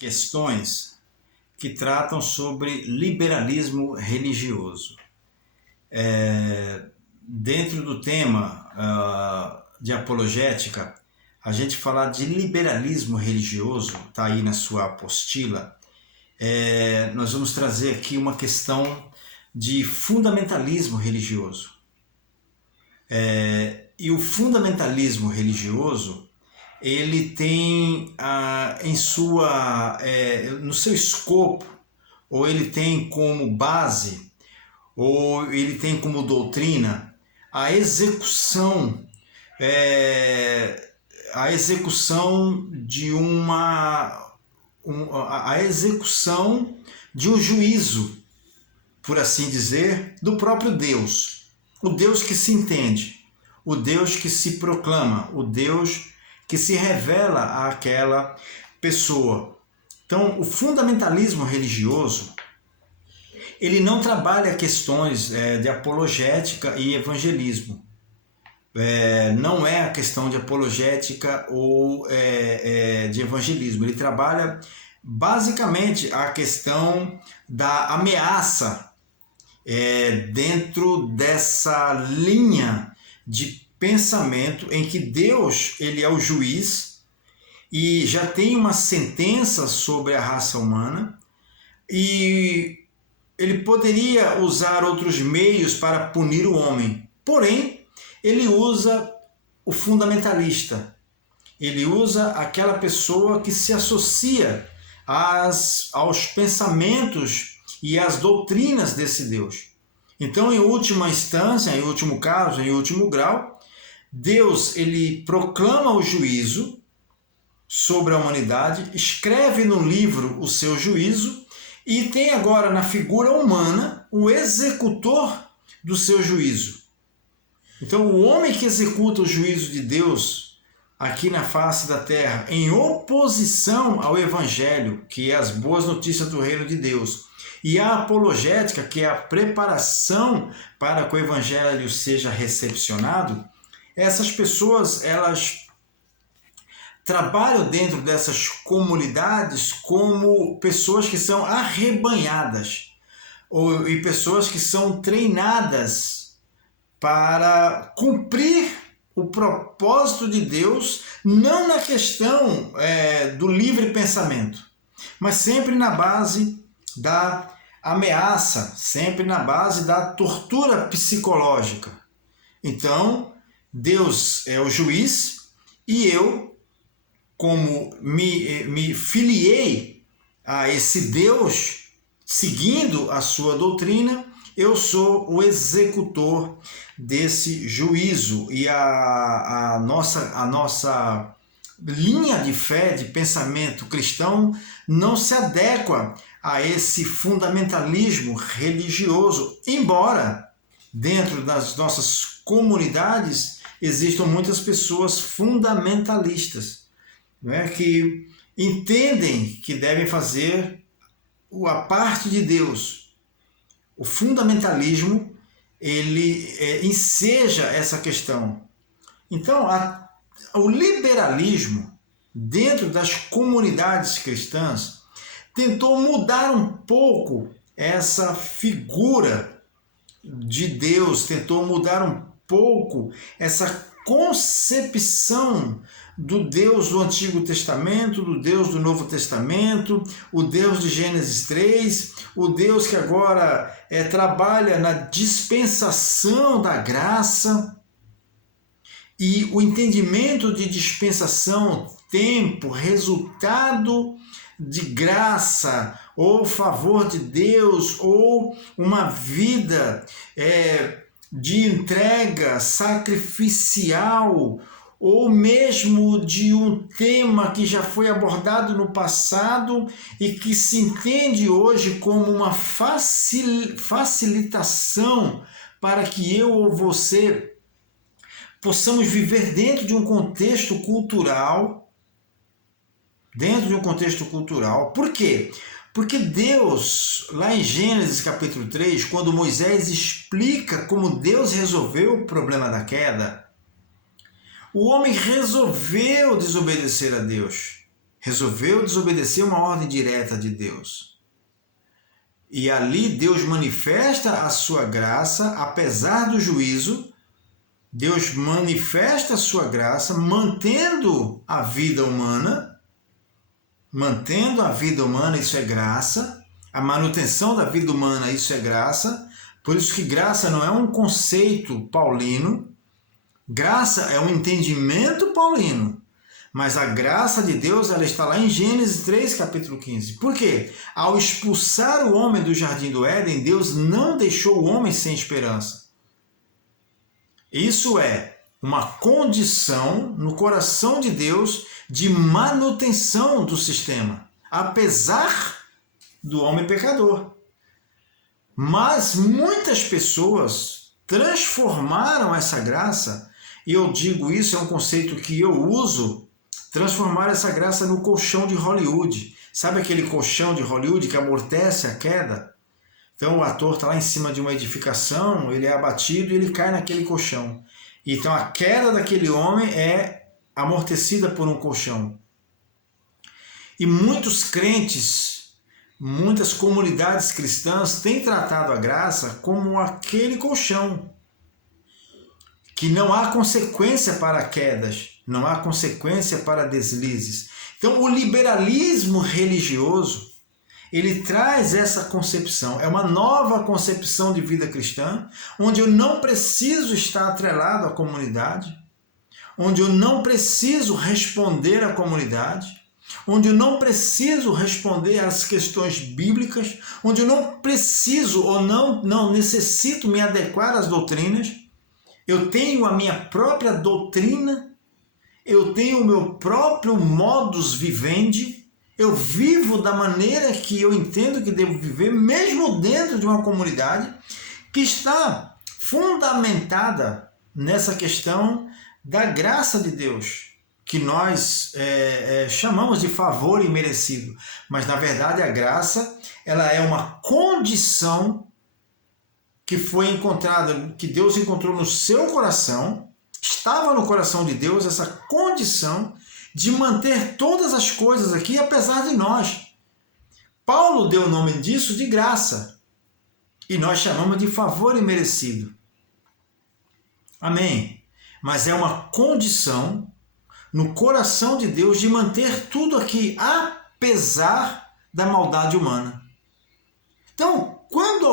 questões que tratam sobre liberalismo religioso. Dentro do tema de apologética, a gente falar de liberalismo religioso, está aí na sua apostila, nós vamos trazer aqui uma questão de fundamentalismo religioso. E o fundamentalismo religioso, ele tem no seu escopo, ou ele tem como base, ou ele tem como doutrina a execução de um juízo, por assim dizer, do próprio Deus. O Deus que se entende, o Deus que se proclama, o Deus que se revela àquela pessoa. Então, o fundamentalismo religioso, ele não trabalha questões de apologética e evangelismo. Não é a questão de apologética ou de evangelismo. Ele trabalha basicamente a questão da ameaça dentro dessa linha de pensamento em que Deus, ele é o juiz e já tem uma sentença sobre a raça humana, e ele poderia usar outros meios para punir o homem. Porém, ele usa o fundamentalista. Ele usa aquela pessoa que se associa aos pensamentos e às doutrinas desse Deus. Então, em última instância, em último caso, em último grau, Deus, ele proclama o juízo sobre a humanidade, escreve no livro o seu juízo e tem agora na figura humana o executor do seu juízo. Então, o homem que executa o juízo de Deus aqui na face da terra, em oposição ao Evangelho, que é as boas notícias do reino de Deus, e a apologética, que é a preparação para que o Evangelho seja recepcionado, essas pessoas, elas trabalham dentro dessas comunidades como pessoas que são arrebanhadas, e pessoas que são treinadas para cumprir o propósito de Deus, não na questão do livre pensamento, mas sempre na base da ameaça, sempre na base da tortura psicológica. Então, Deus é o juiz e eu, como me filiei a esse Deus, seguindo a sua doutrina, eu sou o executor desse juízo. E a nossa linha de fé, de pensamento cristão, não se adequa a esse fundamentalismo religioso, embora dentro das nossas comunidades existam muitas pessoas fundamentalistas, que entendem que devem fazer a parte de Deus. O fundamentalismo, ele enseja essa questão. Então, o liberalismo, dentro das comunidades cristãs, tentou mudar um pouco essa figura de Deus, tentou mudar um pouco essa concepção do Deus do Antigo Testamento, do Deus do Novo Testamento, o Deus de Gênesis 3, o Deus que agora trabalha na dispensação da graça. E o entendimento de dispensação, tempo, resultado de graça, ou favor de Deus, ou uma vida de entrega sacrificial, ou mesmo de um tema que já foi abordado no passado e que se entende hoje como uma facilitação para que eu ou você possamos viver dentro de um contexto cultural. Por quê? Porque Deus, lá em Gênesis capítulo 3, quando Moisés explica como Deus resolveu o problema da queda, o homem resolveu desobedecer a Deus. resolveu desobedecer uma ordem direta de Deus. E ali Deus manifesta a sua graça, apesar do juízo. Deus manifesta a sua graça, mantendo a vida humana. Mantendo a vida humana, isso é graça. A manutenção da vida humana, isso é graça. Por isso que graça não é um conceito paulino. Graça é um entendimento paulino. Mas a graça de Deus, ela está lá em Gênesis 3, capítulo 15. Por quê? Ao expulsar o homem do jardim do Éden, Deus não deixou o homem sem esperança. Isso é uma condição no coração de Deus de manutenção do sistema, apesar do homem pecador. Mas muitas pessoas transformaram essa graça, e eu digo isso, é um conceito que eu uso, transformar essa graça no colchão de Hollywood. Sabe aquele colchão de Hollywood que amortece a queda? Então o ator está lá em cima de uma edificação, ele é abatido e ele cai naquele colchão. Então a queda daquele homem é amortecida por um colchão. E muitos crentes, muitas comunidades cristãs têm tratado a graça como aquele colchão, que não há consequência para quedas, não há consequência para deslizes. Então o liberalismo religioso, ele traz essa concepção, é uma nova concepção de vida cristã, onde eu não preciso estar atrelado à comunidade, onde eu não preciso responder à comunidade, onde eu não preciso responder às questões bíblicas, onde eu não preciso ou não necessito me adequar às doutrinas. Eu tenho a minha própria doutrina, eu tenho o meu próprio modus vivendi, eu vivo da maneira que eu entendo que devo viver, mesmo dentro de uma comunidade que está fundamentada nessa questão da graça de Deus, que nós chamamos de favor imerecido. Mas, na verdade, a graça ela é uma condição que foi encontrada, que Deus encontrou no seu coração, estava no coração de Deus essa condição de manter todas as coisas aqui, apesar de nós. Paulo deu o nome disso de graça, e nós chamamos de favor imerecido. Amém? Mas é uma condição no coração de Deus de manter tudo aqui, apesar da maldade humana. Então, quando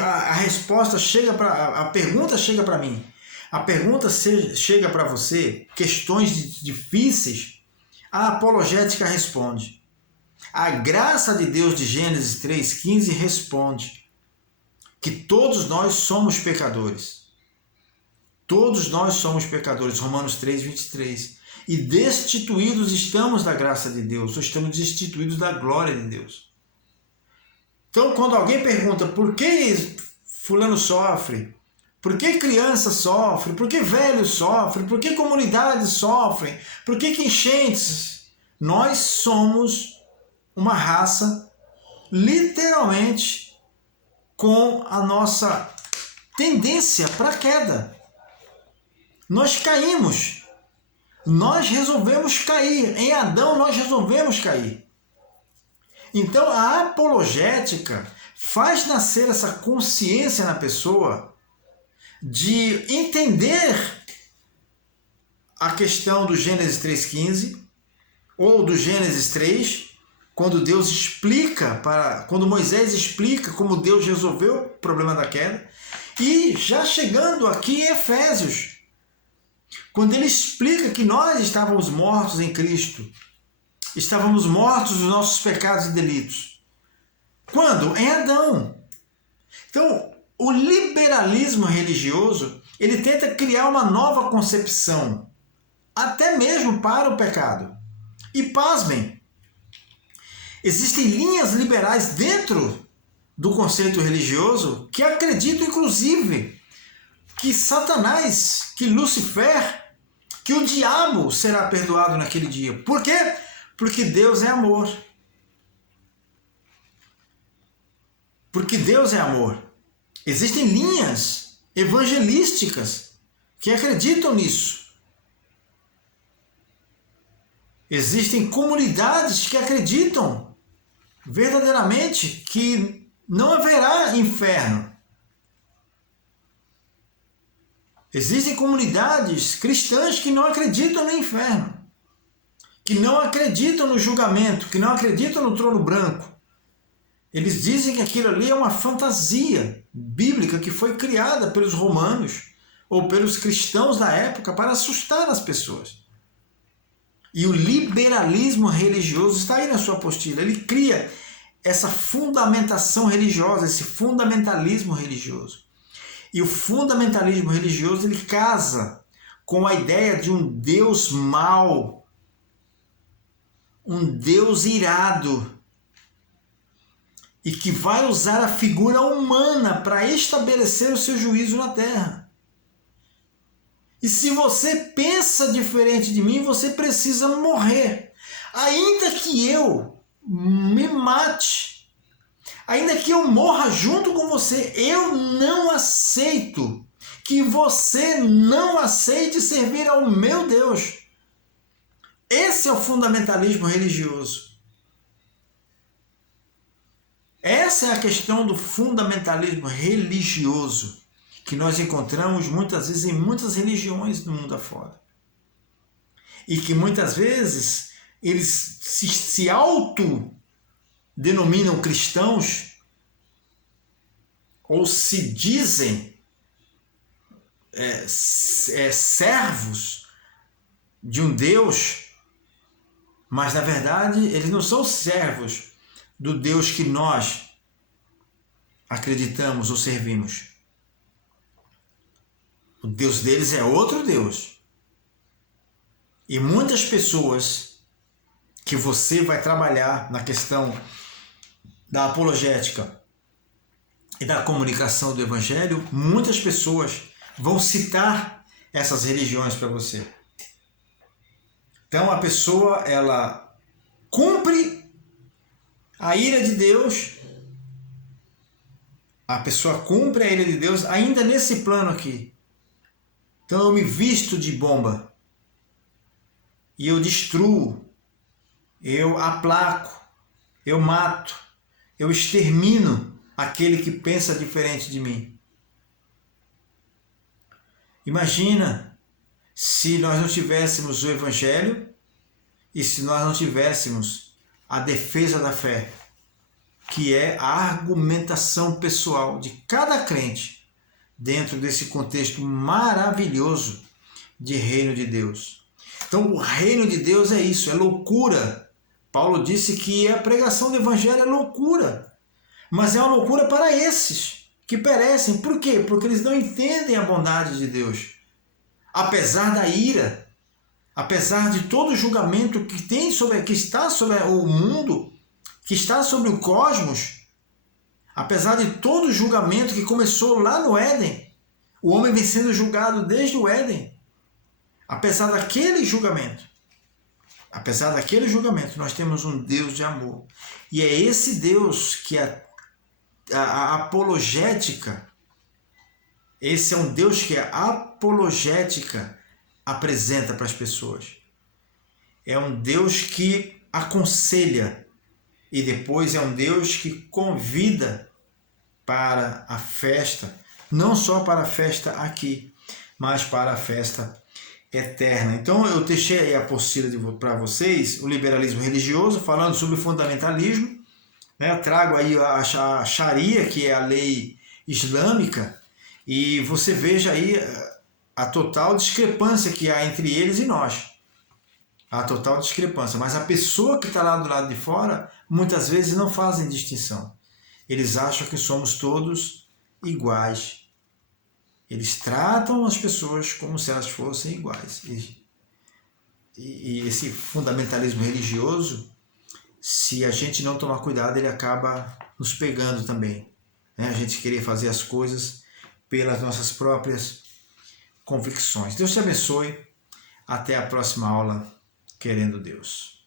a resposta chega a pergunta chega para mim, a pergunta chega para você, questões difíceis, a apologética responde. A graça de Deus de Gênesis 3,15 responde que todos nós somos pecadores. Todos nós somos pecadores, Romanos 3,23. E destituídos estamos da graça de Deus, ou estamos destituídos da glória de Deus. Então, quando alguém pergunta por que fulano sofre, por que criança sofre, por que velho sofre, por que comunidades sofrem, por que enchentes, nós somos uma raça literalmente com a nossa tendência para a queda. Nós caímos, nós resolvemos cair, em Adão nós resolvemos cair. Então a apologética faz nascer essa consciência na pessoa de entender a questão do Gênesis 3,15 ou do Gênesis 3, quando Deus explica, quando Moisés explica como Deus resolveu o problema da queda, e já chegando aqui em Efésios, quando ele explica que nós estávamos mortos em Cristo, estávamos mortos dos nossos pecados e delitos. Quando? Em Adão. Então, o liberalismo religioso, ele tenta criar uma nova concepção, até mesmo para o pecado. E pasmem, existem linhas liberais dentro do conceito religioso que acreditam, inclusive, que Satanás, que Lúcifer, que o diabo será perdoado naquele dia. Por quê? Porque Deus é amor. Porque Deus é amor. Existem linhas evangelísticas que acreditam nisso. Existem comunidades que acreditam verdadeiramente que não haverá inferno. Existem comunidades cristãs que não acreditam no inferno, que não acreditam no julgamento, que não acreditam no trono branco. Eles dizem que aquilo ali é uma fantasia bíblica que foi criada pelos romanos ou pelos cristãos da época para assustar as pessoas. E o liberalismo religioso está aí na sua apostila. Ele cria essa fundamentação religiosa, esse fundamentalismo religioso. E o fundamentalismo religioso ele casa com a ideia de um Deus mau, um Deus irado, e que vai usar a figura humana para estabelecer o seu juízo na terra. E se você pensa diferente de mim, você precisa morrer. Ainda que eu me mate, ainda que eu morra junto com você, eu não aceito que você não aceite servir ao meu Deus. Esse é o fundamentalismo religioso. Essa é a questão do fundamentalismo religioso que nós encontramos muitas vezes em muitas religiões do mundo afora. E que muitas vezes eles se autodenominam cristãos ou se dizem servos de um Deus, mas na verdade eles não são servos do Deus que nós acreditamos ou servimos. O Deus deles é outro Deus. E muitas pessoas que você vai trabalhar na questão da apologética e da comunicação do Evangelho, muitas pessoas vão citar essas religiões para você. Então a pessoa, ela cumpre a ira de Deus, a pessoa cumpre a ira de Deus ainda nesse plano aqui. Então eu me visto de bomba e eu destruo, eu aplaco, eu mato, eu extermino aquele que pensa diferente de mim. Imagina se nós não tivéssemos o Evangelho e se nós não tivéssemos a defesa da fé, que é a argumentação pessoal de cada crente dentro desse contexto maravilhoso de reino de Deus. Então o reino de Deus é isso, é loucura. Paulo disse que a pregação do Evangelho é loucura, mas é uma loucura para esses que perecem. Por quê? Porque eles não entendem a bondade de Deus. Apesar da ira, apesar de todo o julgamento que está sobre o mundo, que está sobre o cosmos, apesar de todo o julgamento que começou lá no Éden, o homem vem sendo julgado desde o Éden. Apesar daquele julgamento, nós temos um Deus de amor. E é esse Deus que a apologética, esse é um Deus que a apologética apresenta para as pessoas. É um Deus que aconselha e depois é um Deus que convida para a festa, não só para a festa aqui, mas para a festa eterna. Então eu deixei aí a apostila para vocês, o liberalismo religioso, falando sobre o fundamentalismo, né? Eu trago aí a Sharia, que é a lei islâmica, e você veja aí a total discrepância que há entre eles e nós. A total discrepância. Mas a pessoa que está lá do lado de fora, muitas vezes não fazem distinção. Eles acham que somos todos iguais. Eles tratam as pessoas como se elas fossem iguais. E esse fundamentalismo religioso, se a gente não tomar cuidado, ele acaba nos pegando também. Né? A gente querer fazer as coisas pelas nossas próprias convicções. Deus te abençoe. Até a próxima aula, querendo Deus.